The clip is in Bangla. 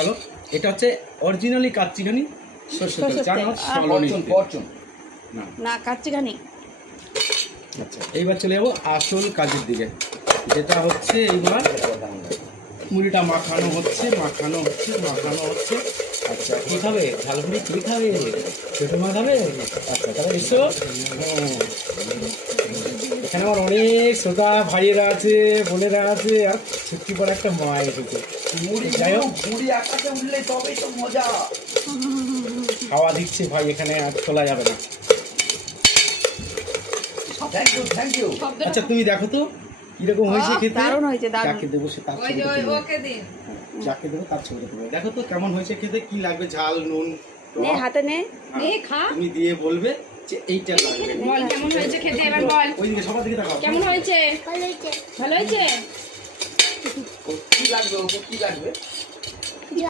হ্যালো, এটা হচ্ছে অরিজিনালি কাচ্চিঘানি সরষের তেল, জানো না কাচ্চিঘানি। আচ্ছা, এইবার চলে যাবো আসল কাজের দিকে, যেটা হচ্ছে এইবার মুড়িটা মাখানো হচ্ছে। আচ্ছা, কি খাবে? ঝালমুড়ি কি খাবে? ছোট মা খাবে? আচ্ছা, তাহলে এসো। এখানে আমার অনেক শ্রোতা ভাইয়েরা আছে, বোনেরা আছে, আর ছুটি পর একটা মা এসেছে। যাই হোক, খাওয়া দিচ্ছে ভাই, এখানে আর খোলা যাবে না। আচ্ছা, তুমি দেখো তো কিরকম হয়েছে খেতে। দারুণ হয়েছে, যাকে দেবো সে তার ছবিটা তুলবে। যাকে দেবো তার ছবিটা তুলবে। দেখো তো কেমন হয়েছে খেতে, কি লাগবে, ঝাল, নুন, নে হাতে নে, খা। তুমি দিয়ে বলবে যে এইটা লাগবে। বল কেমন হয়েছে খেতে, এবার বল ওইদিকে সবার দিকে তাকাও। কেমন হয়েছে? ভালো হয়েছে। কি লাগবে?